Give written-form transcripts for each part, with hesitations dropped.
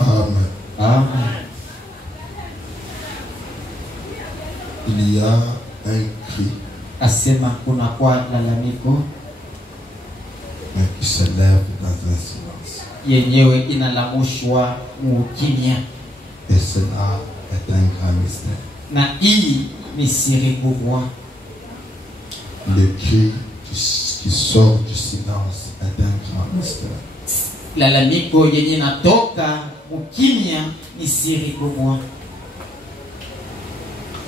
Amen. Amen. Il y a un cri Asema kuna kwa lalamiko mais qui se lève dans un silence. yenyewe inalamushwa ukimya, Et cela est un grand mystère. na hii ni siri kubwa. Le cri qui sort du silence est un grand mystère. Lalamiko yenye natoka ukimya ni siri kubwa.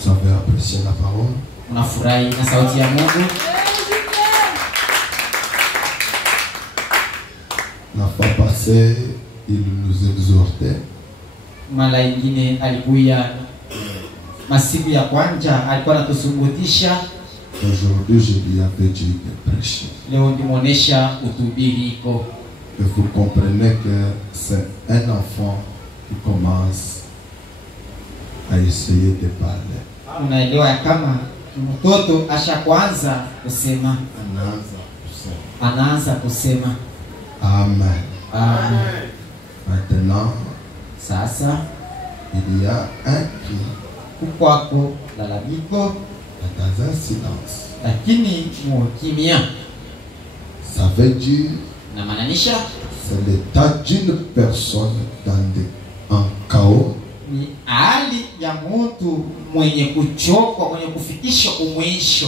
Vous avez apprécié la parole? Unafurahi na sauti ya Mungu? La fois passée, il nous exhortait. Mara ingine alikuya masiku ya kwanza alikuwa anatusumbutisha. Aujourd'hui, je lui avais dit de prêcher. Leo ndimuonesha utubiriko. Et vous comprenez que c'est un enfant qui commence à essayer de parler. Unaelewa kama mtoto ashaanza kusema, anaanza kusema. Amen. Amen. Maintenant, Sasa il y a un cri kukwako lalamiko, dans un silence. lakini mukimya. Ça veut dire Na maanisha c'est l'état d'une personne en chaos ni hali ya mtu mwenye kuchoka, mwenye kufikisha umwisho,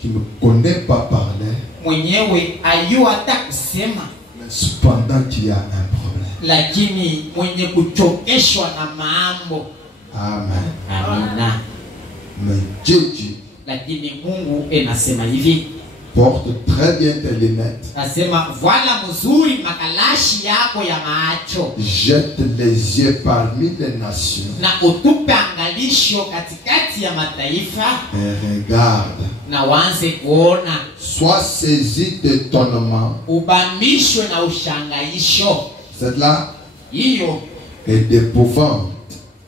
qui ne connaît pas parler, mwenyewe ayua hata kusema, mais cependant qu'il y a un problème. lakini mwenye kuchokeshwa na mambo. Amen. Amina. Mais Dieu dit, Lakini Mungu anasema hivi, porte très bien tes lunettes, asema vala mzuri makalashi yako ya macho, jette les yeux parmi les nations na utupe angalisho katikati ya mataifa, et regarde. na wanze kuona, Sois saisi d'étonnement. ubambishwe na ushangaisho. C'est là Hiyo et d'épouvante.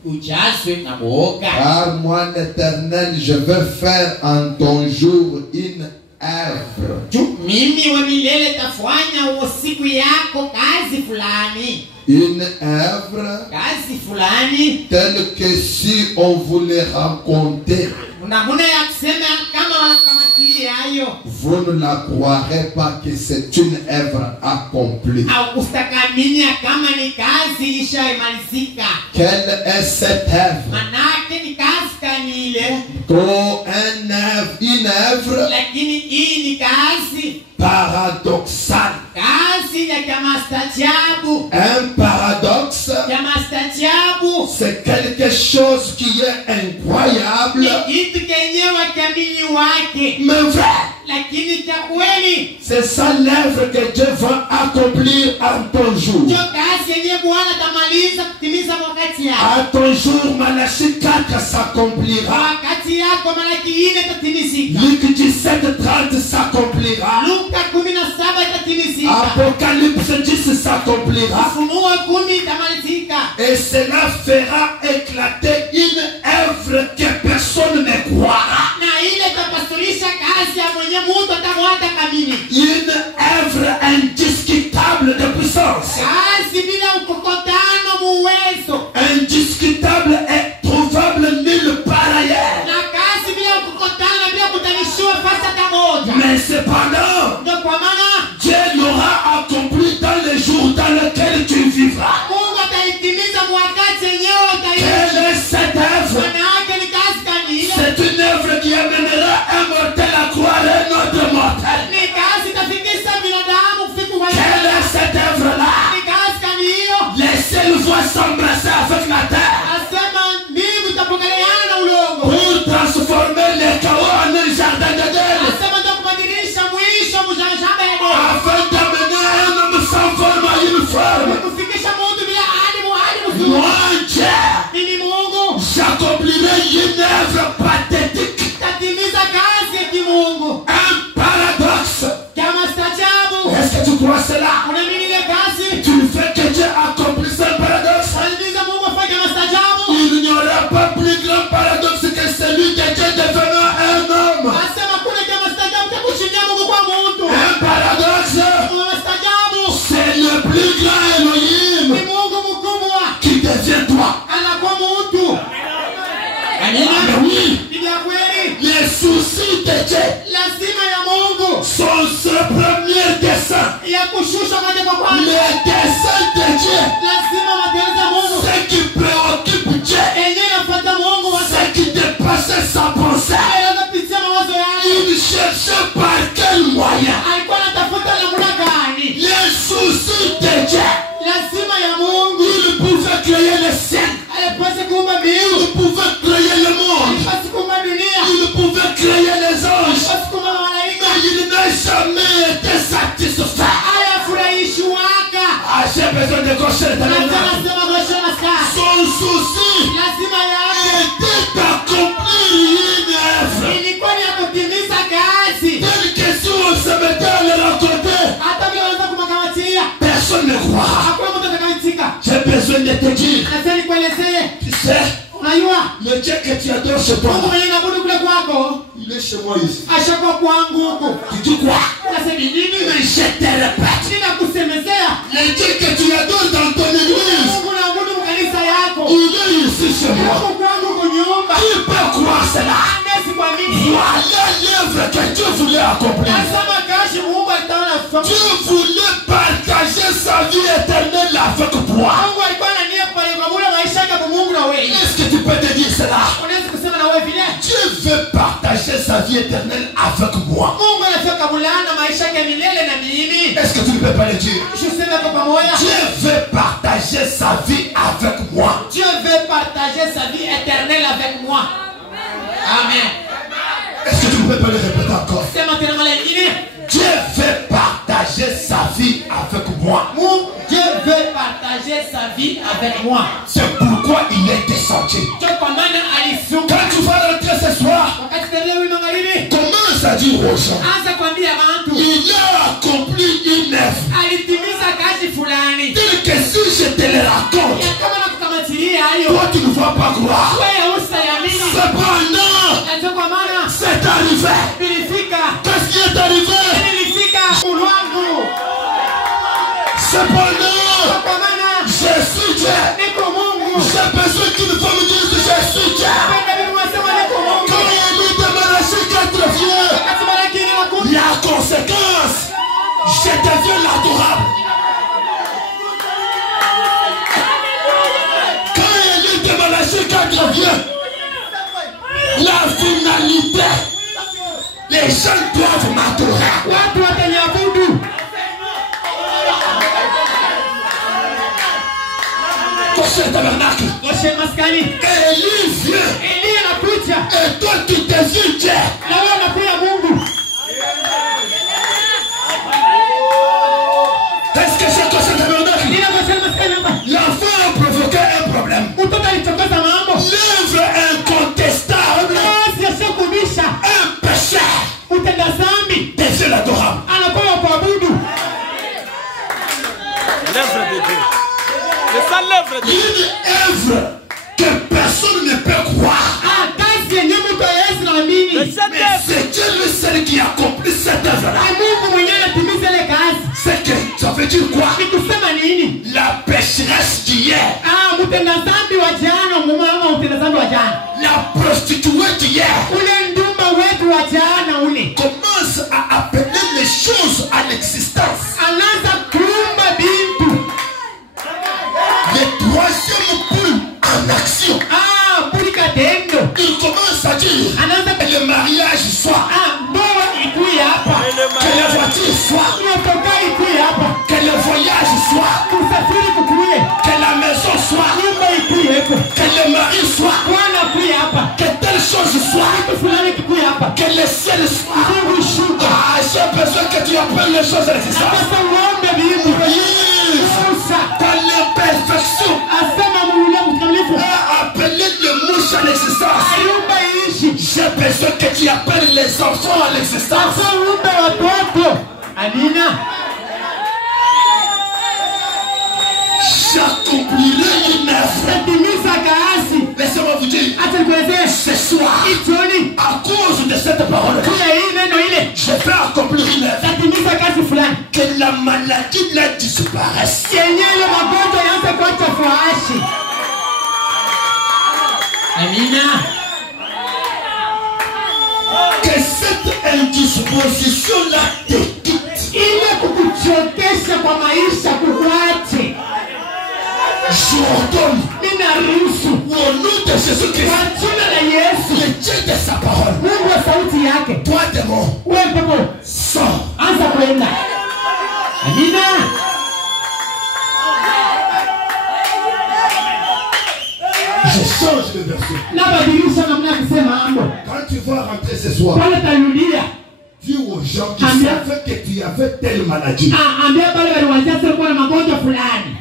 ujazwe na boga. Car moi, l'Éternel, je veux faire en ton jour une œuvre. Mimi wa milele tafanya usiku yako kazi fulani. Une œuvre Kazi fulani telle que si on voulait raconter, unamuna ya kusema kama wanakamatilia hayo, vous ne la croirez pas que c'est une œuvre accomplie. au kustakamini kama ni kazi ishaimalizika. Quelle est cette œuvre? Manake ni kazi kanile, Une œuvre lakini hii ni kazi, paradoxale. kazi ya kamastajabu. Un paradoxe, Kamastajabu c'est quelque chose qui est incroyable, ni kitu kenyewe kamili wake, mais vrai. lakini cha kweli. C'est ça l'œuvre que Dieu va accomplir en ton jour. Ndio kazi yenyewe Bwana tamaliza kutimiza wakati yake. À ton jour, Malachie 4 s'accomplira. Wakati yako Malaki 4 tatimizika. Luc 17:30 s'accomplira. Luka 17 tatimizika. Apocalypse 10 s'accomplira. Ufunuo 10 tamalizika. Et cela fera éclater une œuvre que personne ne croira. Na ile tapasturisha kazi ya mwenye mtu atamwata kamili. Une œuvre indiscutable de puissance. Kazi bila ukokotano muwezo. Indiscutable et trouvable nulle part ailleurs. Na kazi bila ukokotano bila kutanishiwa fasa tamoja. Mais cependant, Ndio kwa maana Dieu l'aura accompli dans les jours dans lesquels tu vivras. Mungu ataitimiza wakati yenyewe utaishi. Quelle est cette œuvre? Manake ni kazi kanile. C'est une œuvre qui amènera un mortel à croire un autre mortel. Ni kazi itafikisha binadamu kufiku wa Dieu, lazima ya Mungu son premier dessein, ya kushusha moja kwa kwanza, le dessein de Dieu, lazima mapenzi ya Mungu ce qui préoccupe Dieu, yenyewe inafuata Mungu, ce qui dépassait sa pensée. anapitia mawazo yake. Il cherchait par quel moyen Alikuwa anatafuta namna gani? les soucis de Dieu. Lazima ya Mungu Il pouvait créer les cieux, alipaswa kuumba mbingu, il pouvait créer le monde, alipaswa kuumba dunia, il pouvait créer les anges, alipaswa kuumba malaika. mais il n'a jamais été satisfait. Hayafurahishiwaka. Ah, j'ai besoin de gaucher Na tena sema gosho na skaa. Son souci Lazima yake était d'accomplir une œuvre. ilikuwa ni ya kutimiza kazi. Telle que si on se mettait à le raconter, Hata bila waweza kumakamatia, personne ne croit. hakuna mtu atakayeitika. J'ai besoin de te dire, Nasema nikuelezee, tu sais, unajua le Dieu que tu adores chez toi, Mungu mwenye inabudu kule kwako il est chez moi ici. ashakuwa kwangu huku. Tu dis quoi? Nasema nini? Mais je te répète, Ninakusemezea le Dieu que tu adores dans ton église, Mungu naabudu kanisa yako. il est ici chez moi. Huku kwangu kunyumba. Qui peut croire cela? Nesi kuamini. Voilà l'œuvre que Dieu voulait accomplir. Nasema kazi Mungu alitaona fama. Dieu voulait partager sa vie éternelle avec toi. Mungu alikuwa na nia pale kwa mula maisha yake kwa Mungu na wewe. Est-ce que tu peux te dire cela? Unaweza kusema na wewe vile? Dieu veut partager sa vie éternelle avec moi. Mungu anataka mulana maisha yake milele na mimi. Est-ce que tu ne peux pas le dire? Usiseme kwa pamoja. Dieu veut partager sa vie avec moi. Dieu veut partager sa vie éternelle avec moi. Amen. Est-ce que tu ne peux pas le répéter encore? Sema tena mara nyingine. Dieu veut partager sa vie avec moi. Dieu veut partager sa vie avec moi. C'est pourquoi il est descendu. Ndio kwa maana alishuka. Quand tu vas rentrer ce soir, Wakati tena wewe magharibi, commence à dire aux gens, anza kuambia watu il a accompli une œuvre. alitimiza kazi fulani. Tel que si je te le raconte, Ya kama nakukamatilia hayo, toi tu ne vas pas croire. wewe usayamini. Cependant, Ndio kwa maana c'est arrivé. nilifika. Qu'est-ce qui est arrivé? Nilifika ulangu. Cependant, Kwa maana je suis Dieu. niko Mungu. J'ai besoin qu'une femme dise je suis Dieu. Penda mimi wasema niko Mungu. Quand il nous déménage 4 vieux, Wakati malaki inakuja, la conséquence, je deviens l'adorable. Quand il nous déménage 4 vieux, la finalité, les gens doivent m'adorer. watu wataniabudu. Cocher le tabernacle. Oshe maskani. Élie vient. Elia anakuja. Et toi tu deviens Dieu. Na wewe unakuja Mungu. Est-ce que c'est cocher le tabernacle? Ninasema maskani hapa. L'enfant a provoqué un problème. Mtoto alichokoza mambo. L'œuvre incontestable, Basi asiyekubisha. un péché, Utenda dhambi. devient l'adorable. Anakuwa kuabudu. L'œuvre de Dieu. C'est ça l'œuvre de Dieu. Une œuvre que personne ne peut croire. Kazi yenye mtu hawezi naamini. C'est cette Mais œuvre. c'est Dieu le seul qui accomplit cette œuvre-là. Ni Mungu mwenyewe anatimiza ile kazi. C'est que ça veut dire quoi? Ni kusema nini? La pécheresse d'hier, Mtenda dhambi wa jana, mama mtenda dhambi wa jana. la prostituée d'hier, Ule ndumba wetu wa jana ule. commence à appeler les choses à l'existence. Anaanza kuumba bintu. Le troisième point en action, Mbulika tendo. il commence à dire Anaanza que le mariage soit, ndoa ikui hapa. Et le que la mariage. voiture soit, Motoka ikui hapa. que le voyage soit, Kusafiri kukuye. que la maison soit, Nyumba ikui hapa. que le mari soit, Bwana ikui hapa. que telle chose soit, Kitu fulani kikui hapa. que le ciel soit. Mungu ishuka. Ah, j'ai besoin que tu appelles les choses à l'existence. Sasa uombe bintu. Yes. Musa Dans l'imperfection, asema muule mkamilifu. a appelé le mouche à l'existence. Ayumba iishi. J'ai besoin que tu appelles les enfants à l'existence. Sasa uombe watoto. Amina. J'accomplirai une œuvre. Tatimiza kazi. Laissez-moi vous dire, Acha nikuelezee. ce soir, Ichoni. à cause de cette parole, Kuna hii neno ile. je vais accomplir une œuvre. Tatimiza kazi fulani. Que la maladie ne disparaisse. Yenyewe magonjwa yaanze kuacha fuashi. Amina. Que cette indisposition là te quitte. Ile kukuchokesha kwa maisha kukuache. J'ordonne Ninaruhusu au nom de Jésus-Christ, kwa jina la Yesu, le Dieu de sa parole, Mungu wa sauti yake, toi démon, wewe pepo, sors. anza kwenda. Amina. Je change de verset. Nabadilisha namna ya kusema mambo. Quand tu vas rentrer ce soir, Pale tarudia. dis aux gens qui Amen. savaient que tu avais telle maladie. Ambia pale waliwazia sasa kuna magonjwa fulani.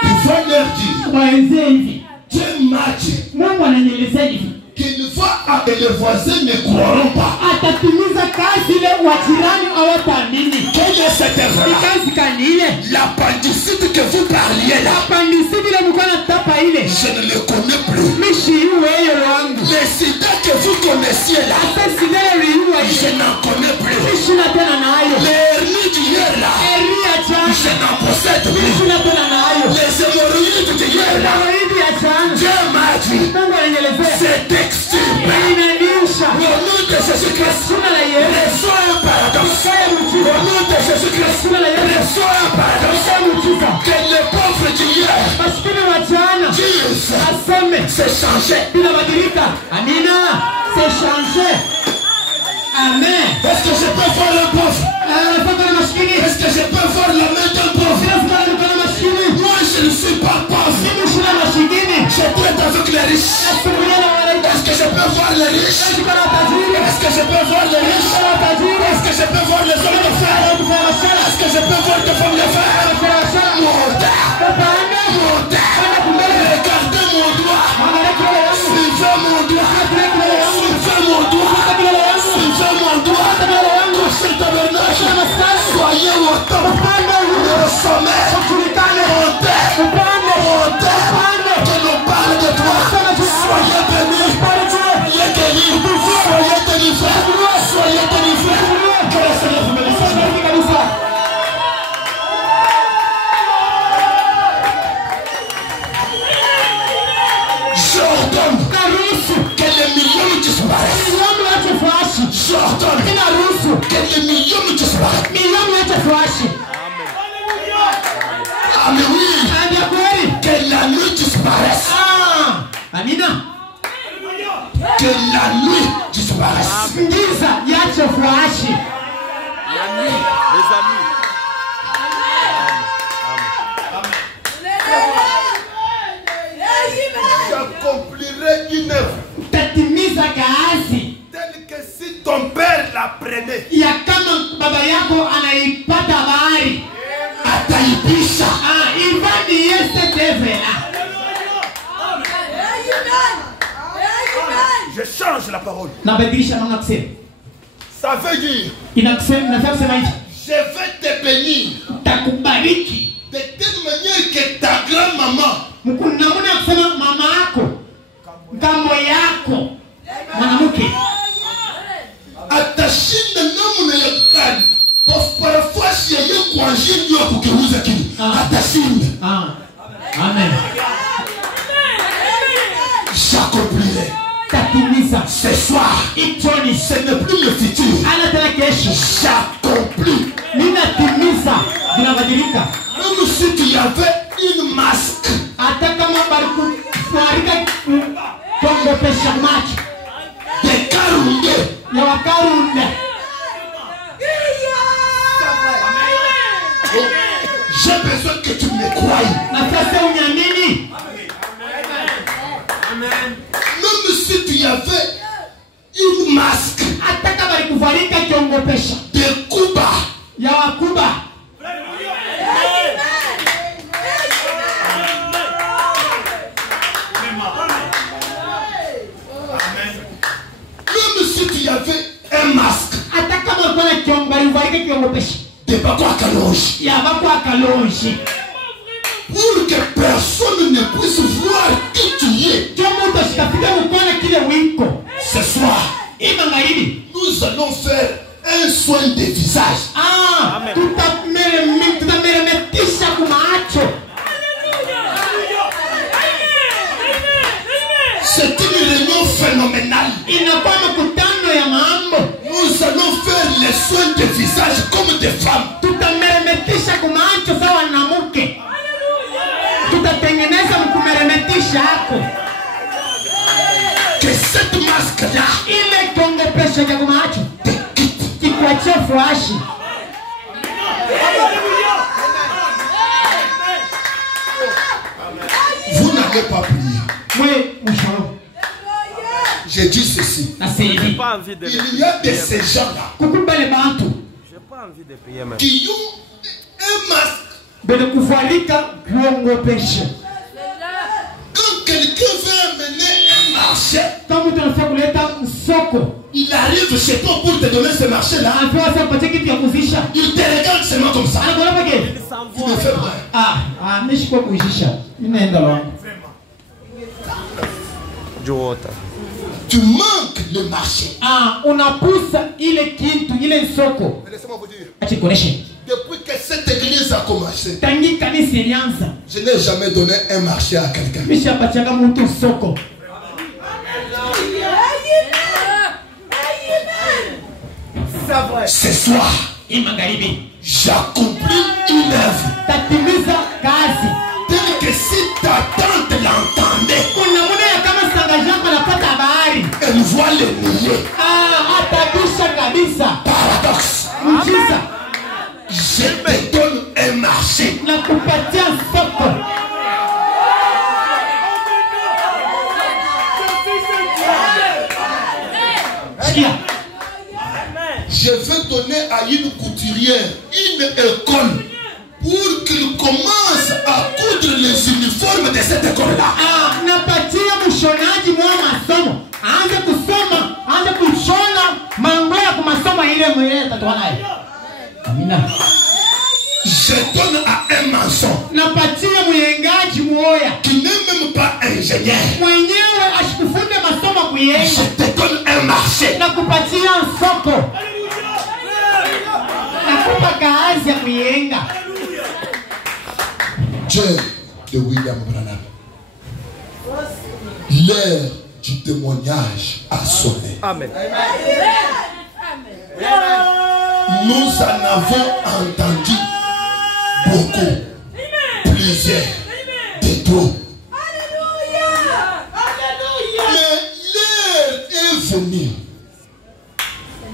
Tu vas leur dire, Waanze hivi. Dieu m'a dit Mungu ananielezea hivi. qu'il va que les voisins ne croiront pas. Atatimiza kazi ile wajirani hawataamini. Quelle est cette Ni œuvre-là? kazi gani ile? L'appendicite que vous parliez là, Appendicite ile mko natapa ile. je ne le connais plus. Mishi wewe wangu. Les sida que vous connaissiez là, Hata sidere iwa je ile. n'en connais plus. Mishi na tena nayo. Les hernies d'hier là, Eria je chana. n'en possède plus. Mishi na tena nayo. Les hémorroïdes d'hier là, Kawaidi ya chana. Dieu m'a dit, Mungu ananielezea. c'est extirpé. Inanisha. Au nom de Jésus-Christ, Jina la Yesu. reçois un paradoxe. Kaya Au mchiza. nom de Jésus-Christ, Jina la Yesu. reçois un paradoxe. Kaya mchiza. Que les pauvres d'hier Maskini wa jana. disent, Aseme. c'est changé. Binabadilika. Amina. C'est changé. Amen. Est-ce que je peux voir le pauvre? Faka na maskini. Est-ce que je peux voir la main d'un pauvre? Sina faka na maskini. Moi, je ne suis pas pauvre. Mimi shina maskini. Je traite avec les riches. Asimulia na wale. Est-ce que je peux voir les riches? Shika na tajiri. Est-ce que je peux voir les riches? Shika na tajiri. Est-ce que je peux voir les hommes d'affaires? Est-ce que je peux voir des femmes d'affaires? Mon Dieu! Kapanda. Mon Dieu! Regardez mon doigt! Angalia kile yangu. Suivez mon doigt! Suivez mon doigt! Suivez mon doigt! Touchez le tabernacle! Soyez au top! Au sommet! Montez! Montez! Que l'on parle de toi! Soyez bénis! Soyez guéris! Soyez délivrés! Soyez délivrés! Que le Seigneur vous bénisse! J'ordonne que les millions disparaissent. J'ordonne que les millions disparaissent. Amen, oui. Que la nuit disparaisse. Amina. Que la nuit disparaisse. Giza yache furashi. Les amis. J'accomplirai une œuvre Tatimiza kazi telle que si ton père la prenait, ya kama baba yako anaipata habari. ataibisha. Ibadi yese tevela. Je change la parole. Nabadilisha namna kusema. Ça veut dire, Inasema kusema hivi. je vais te bénir Takubariki. de telle manière que ta grand-maman Mkunamuna kusema mama yako. Ngambo yako. Mwanamke. atashinda namna ya gani. Parfois si yeye kuanzia ndio kugeuza kitu. Atashinda. Amen. J'accomplirai. Tatimiza. Ce soir, Itoni. ce n'est plus le futur. Ana tena kesho. J'accomplis. Ninatimiza. Vinabadilika. Même si tu avais une masque, Hata kama baliku kuharika kuongopesha macho des karunde, ya wakarunde. j'ai besoin que tu me croies. Na sasa unyamini. Même si tu avais une masque, Hata kama balikufarika kiongopesha des kuba, ya wakuba. même si tu avais un masque, Hata kama ulikuwa na balikufarika kiongopesha des bako à calonge, ya bako akalonji. pour que personne ne puisse voir qui tu es. Kio mtu asikafika mkono kile wiko. Ce soir, Magharibi. nous allons faire un soin de visage. Tutameremetisha kumacho. C'est une réunion phénoménale. Inakuwa makutano ya mambo. Nous maisha yako. Que cette masque-là Ile kongopesha cha kumacho kikuachie furashi. vous n'allez pas prier. Mwe mshoro. J'ai dit ceci. Na seidi. Pas envie de Il y a de ces gens-là Kukubele bantu. J'ai pas envie de payer même. qui ont un masque. Bele kuvalika kongopesha. Quand quelqu'un veut amener un marché, Kama tunafaa kuleta soko. il arrive chez toi pour te donner ce marché-là. Anapewa sasa patie kitu ya kuzisha. Il te regarde seulement comme ça. Anakuona peke. Il me fait mal. Mishi kwa kuishisha. Inaenda longo. Jota. Tu manques le marché. Unapusa ile kitu, ile soko. Mais laissez-moi vous dire, Acha kuoneshe. depuis que cette église a commencé, Tangi kanisa ilianza. je n'ai jamais donné un marché à quelqu'un. Mishi apachanga mtu soko. Ce soir, Imangaribi. j'accomplis une œuvre. Tatimiza kazi. Telle que si ta tante l'entendait, Unamwona kama sanga yako anapata habari. elle voit le nier. Atabisha kabisa. Paradoxe. Mchiza. Je te donne un marché. Na kupatia soko. Sikia. Je vais donner à une couturière une école pour qu'il commence à coudre les uniformes de cette école-là. Napatia mshonaji mwa masomo. Aanze kusoma, aanze kushona mambo ya kumasomo ile mwenyewe tatoa naye. Amina. Je donne à un maçon Napatia mwengaji mwoya. qui n'est même pas ingénieur. Mwenyewe ashikufunde masomo kuyenga. Je te donne un marché. Nakupatia soko. Nakupa kazi ya kuyenga. Dieu de William Branham. L'heure du témoignage a sonné. Amen. Nous en avons entendu beaucoup, plusieurs, de trop. Mais l'heure est venue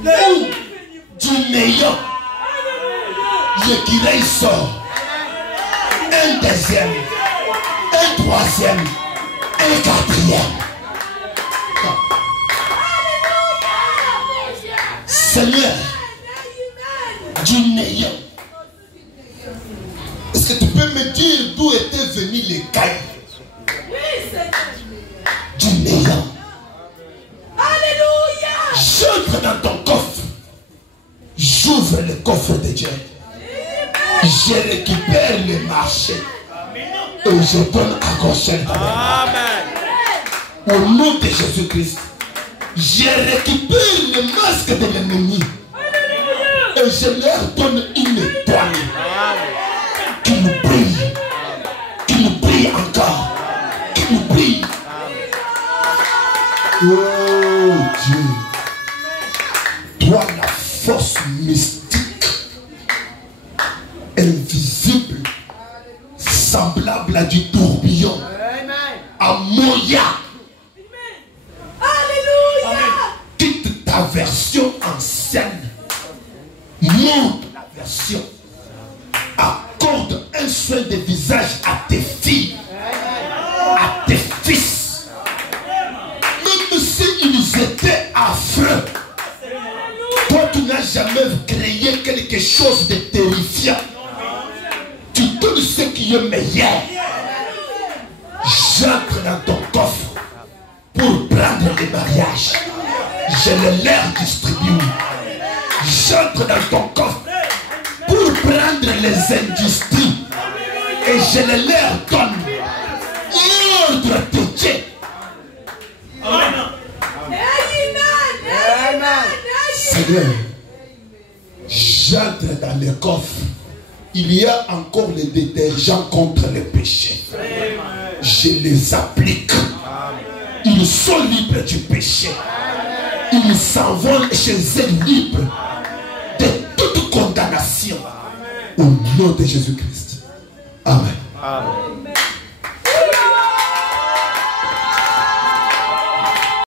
où du néant, l'écureuil sort. Un deuxième, un troisième, un quatrième. Seigneur, du néant. Est-ce que tu peux me dire d'où étaient venus les cailles? Du néant. J'entre dans ton coffre. J'ouvre le coffre de Dieu. Je récupère le marché. Et je donne à Goshen. Amen. Au nom de Jésus-Christ. Je récupère le masque de l'ennemi. Et je leur donne une étoile. Qui nous brille. Qui nous brille encore. Qui nous brille. Oh Dieu. Toi la force mystique, invisible, semblable à du tourbillon, à Moya. Quitte ta version ancienne, monte la version, accorde un soin de visage à tes filles, à tes fils, même s'ils étaient affreux. Toi, tu n'as jamais créé quelque chose de terrifiant. Tu donnes ce qui est meilleur. J'entre dans ton coffre pour prendre les mariages. Je les leur distribue. J'entre dans ton coffre pour prendre les industries. Et je les leur donne. Ordre de Dieu. Seigneur, j'entre dans les coffres. Il y a encore les détergents contre le péché. Je les applique. Ils sont libres du péché. Ils s'envolent chez eux libres de toute condamnation. Au nom de Jésus-Christ. Amen. Amen.